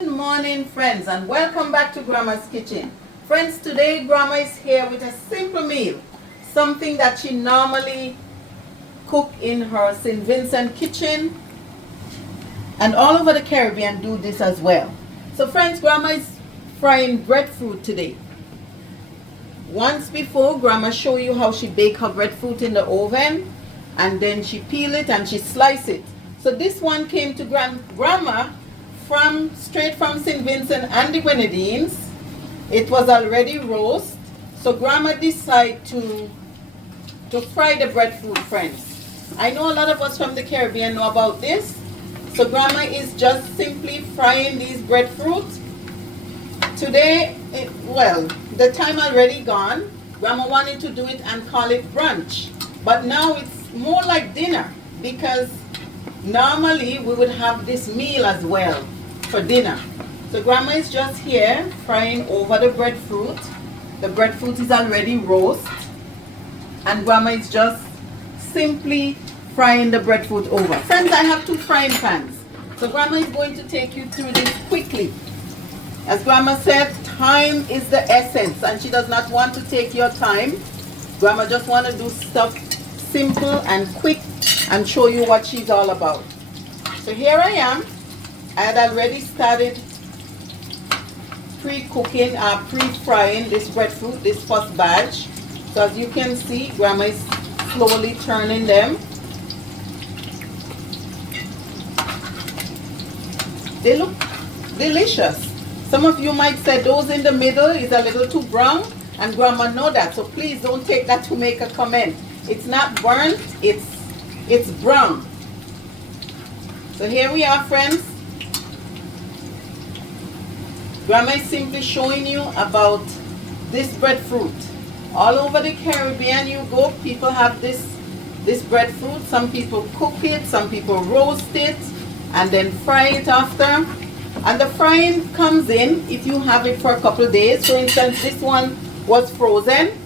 Good morning, friends, and welcome back to Grandma's Kitchen. Friends, today Grandma is here with a simple meal, something that she normally cook in her St. Vincent kitchen, and all over the Caribbean do this as well. So friends, Grandma is frying breadfruit today. Once before, Grandma showed you how she bake her breadfruit in the oven, and then she peel it and she slice it. So this one came to Grandma straight from St. Vincent and the Grenadines. It was already roast, so Grandma decided to fry the breadfruit, friends. I know a lot of us from the Caribbean know about this, so Grandma is just simply frying these breadfruit. Today, the time already gone. Grandma wanted to do it and call it brunch, but now it's more like dinner because normally we would have this meal as well for dinner. So Grandma is just here frying over the breadfruit. The breadfruit is already roast, and Grandma is just simply frying the breadfruit over. Friends, I have two frying pans, so Grandma is going to take you through this quickly. As Grandma said, time is the essence, and she does not want to take your time. Grandma just want to do stuff simple and quick and show you what she's all about. So here I am. I had already started pre-cooking or pre-frying this breadfruit, this first batch. So as you can see, Grandma is slowly turning them. They look delicious. Some of you might say those in the middle is a little too brown, and Grandma know that. So please don't take that to make a comment. It's not burnt, it's brown. So here we are, friends. Grandma is simply showing you about this breadfruit. All over the Caribbean you go, people have this breadfruit. Some people cook it, some people roast it, and then fry it after. And the frying comes in if you have it for a couple of days. For instance, this one was frozen,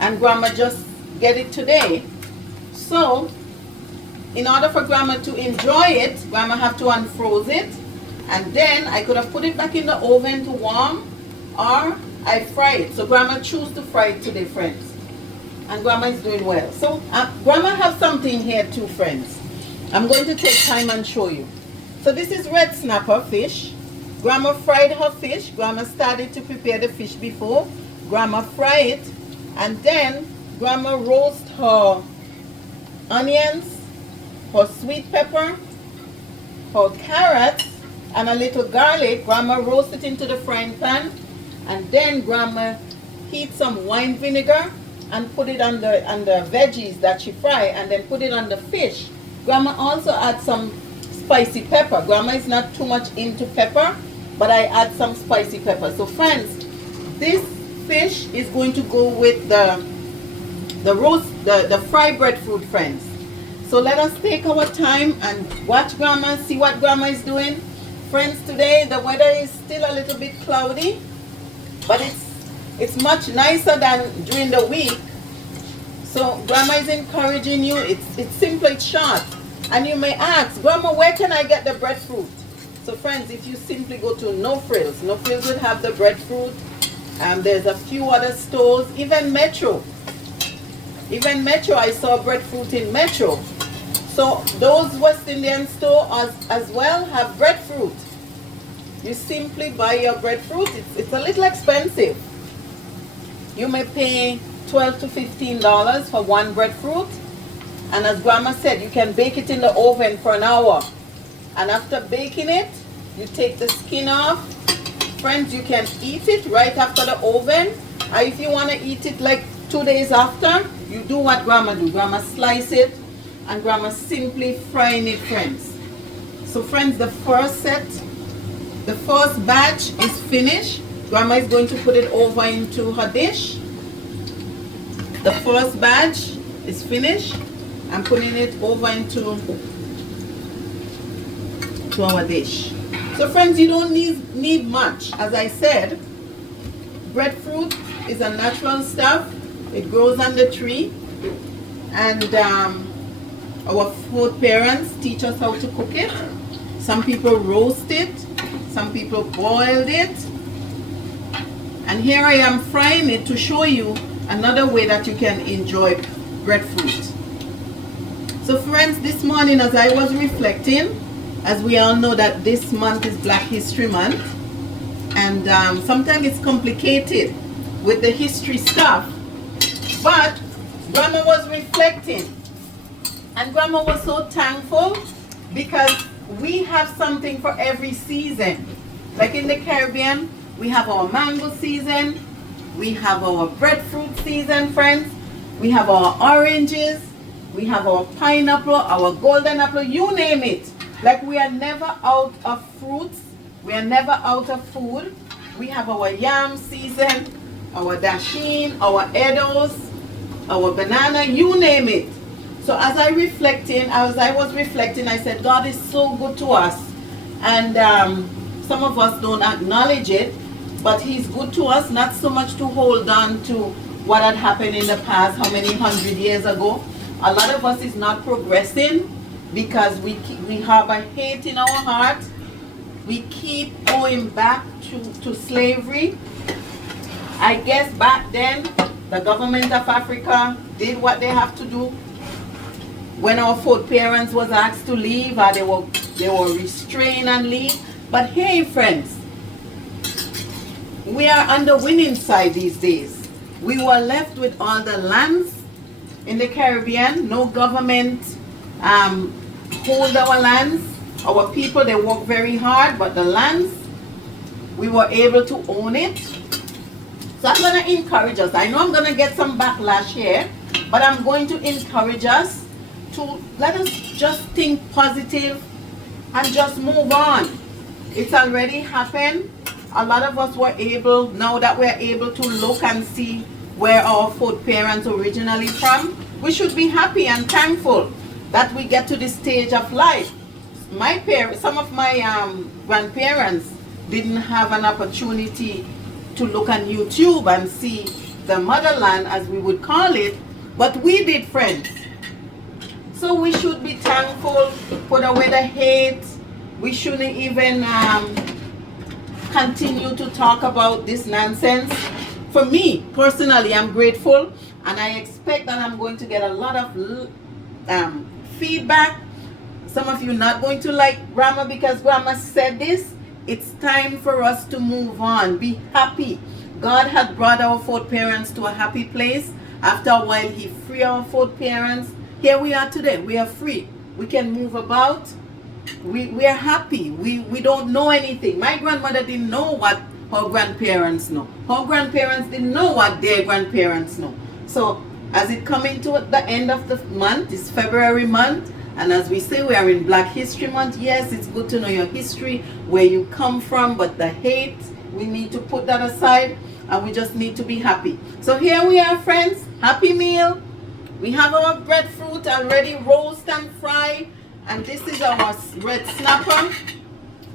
and Grandma just get it today. So in order for Grandma to enjoy it, Grandma have to unfroze it, and then I could have put it back in the oven to warm, or I fry it. So Grandma choose to fry it today, friends, and Grandma is doing well. So Grandma have something here too, friends. I'm going to take time and show you. So this is red snapper fish. Grandma fried her fish. Grandma started to prepare the fish before. Grandma fry it, and then Grandma roast her onions, her sweet pepper, her carrots, and a little garlic. Grandma roast it into the frying pan, and then Grandma heat some wine vinegar and put it on the veggies that she fry, and then put it on the fish. Grandma also add some spicy pepper. Grandma is not too much into pepper, but I add some spicy pepper. So friends, this fish is going to go with the fried breadfruit, friends. So let us take our time and watch Grandma, see what Grandma is doing. Friends, today the weather is still a little bit cloudy, but it's much nicer than during the week. So Grandma is encouraging you. It's simple, it's short. And you may ask, Grandma, where can I get the breadfruit? So friends, if you simply go to No Frills, No Frills would have the breadfruit. There's a few other stores, even Metro. Even Metro, I saw breadfruit in Metro. So those West Indian stores as well have breadfruit. You simply buy your breadfruit. It's a little expensive. You may pay $12 to $15 for one breadfruit. And as Grandma said, you can bake it in the oven for an hour. And after baking it, you take the skin off. Friends, you can eat it right after the oven. Or if you want to eat it like 2 days after, you do what Grandma do. Grandma slice it, and Grandma simply frying it, friends. So friends, the first batch is finished. Grandma is going to put it over into her dish. The first batch is finished. I'm putting it over into our dish. So friends, you don't need much. As I said, breadfruit is a natural stuff. It grows on the tree, and Our food parents teach us how to cook it. Some people roast it, Some people boiled it. And here I am frying it to show you another way that you can enjoy breadfruit. So friends, this morning as I was reflecting, as we all know that this month is Black History Month, and sometimes it's complicated with the history stuff, but Grandma was reflecting, and Grandma was so thankful because we have something for every season. Like in the Caribbean, we have our mango season, we have our breadfruit season, friends, we have our oranges, we have our pineapple, our golden apple, you name it. Like we are never out of fruits, we are never out of food. We have our yam season, our dasheen, our edos, our banana, you name it. So as I was reflecting, I said, God is so good to us. And some of us don't acknowledge it, but he's good to us, not so much to hold on to what had happened in the past, how many 100 years ago. A lot of us is not progressing because we harbor hate in our heart. We keep going back to slavery. I guess back then, the government of Africa did what they have to do. When our foreparents was asked to leave, or they were restrained and leave. But hey friends, we are on the winning side these days. We were left with all the lands in the Caribbean. No government hold our lands. Our people, they work very hard, but the lands, we were able to own it. So I'm going to encourage us. I know I'm going to get some backlash here, but I'm going to encourage us to let us just think positive and just move on. It's already happened. A lot of us were able, now that we're able to look and see where our foreparents originally from, we should be happy and thankful that we get to this stage of life. My parents, some of my grandparents didn't have an opportunity to look on YouTube and see the motherland, as we would call it, but we did, friends. So we should be thankful, put away the hate. We shouldn't even continue to talk about this nonsense. For me, personally, I'm grateful, and I expect that I'm going to get a lot of feedback. Some of you not going to like Grandma because Grandma said this. It's time for us to move on. Be happy. God had brought our foreparents to a happy place. After a while, he freed our foreparents. Here we are today. We are free. We can move about. We are happy. We don't know anything. My grandmother didn't know what her grandparents know. Her grandparents didn't know what their grandparents know. So as it coming to the end of the month, it's February month, and as we say, we are in Black History Month. Yes, it's good to know your history, where you come from, but the hate, we need to put that aside, and we just need to be happy. So here we are, friends. Happy meal. We have our breadfruit already roast and fry, and this is our red snapper.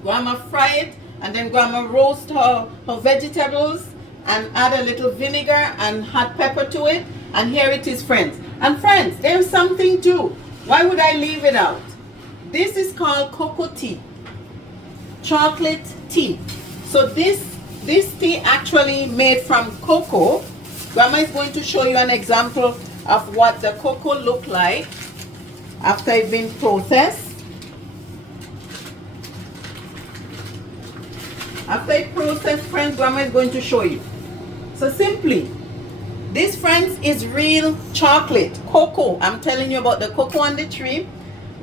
Grandma fry it, and then Grandma roast her vegetables and add a little vinegar and hot pepper to it. And here it is, friends. And friends, there's something too. Why would I leave it out? This is called cocoa tea. Chocolate tea. So this tea actually made from cocoa. Grandma is going to show you an example of what the cocoa look like after it's been processed. After it's processed, friends, Grandma is going to show you. So simply, this, friends, is real chocolate, cocoa. I'm telling you about the cocoa on the tree,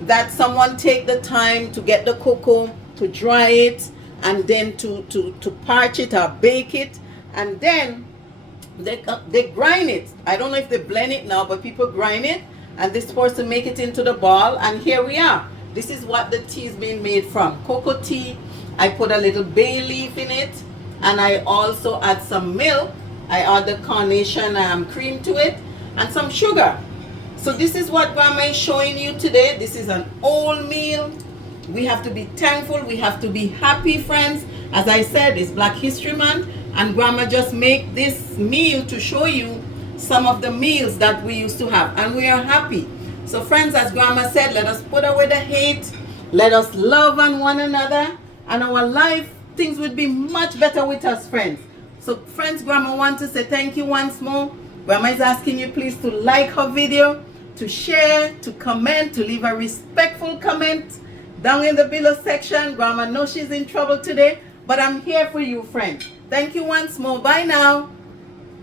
that someone take the time to get the cocoa, to dry it, and then to parch it or bake it, and then they grind it. I don't know if they blend it now, but people grind it, and they're supposed to make it into the ball, and here we are. This is what the tea is being made from, cocoa tea. I put a little bay leaf in it, and I also add some milk. I add the carnation cream to it and some sugar. So this is what Grandma is showing you today. This is an old meal. We have to be thankful. We have to be happy, friends. As I said, it's Black History Month, and Grandma just make this meal to show you some of the meals that we used to have, and we are happy. So friends, as Grandma said, let us put away the hate. Let us love on one another, and our life things would be much better with us, friends. So friends, Grandma wants to say thank you once more. Grandma is asking you please to like her video, to share, to comment, to leave a respectful comment down in the below section. Grandma knows she's in trouble today, but I'm here for you, friends. Thank you once more. Bye now.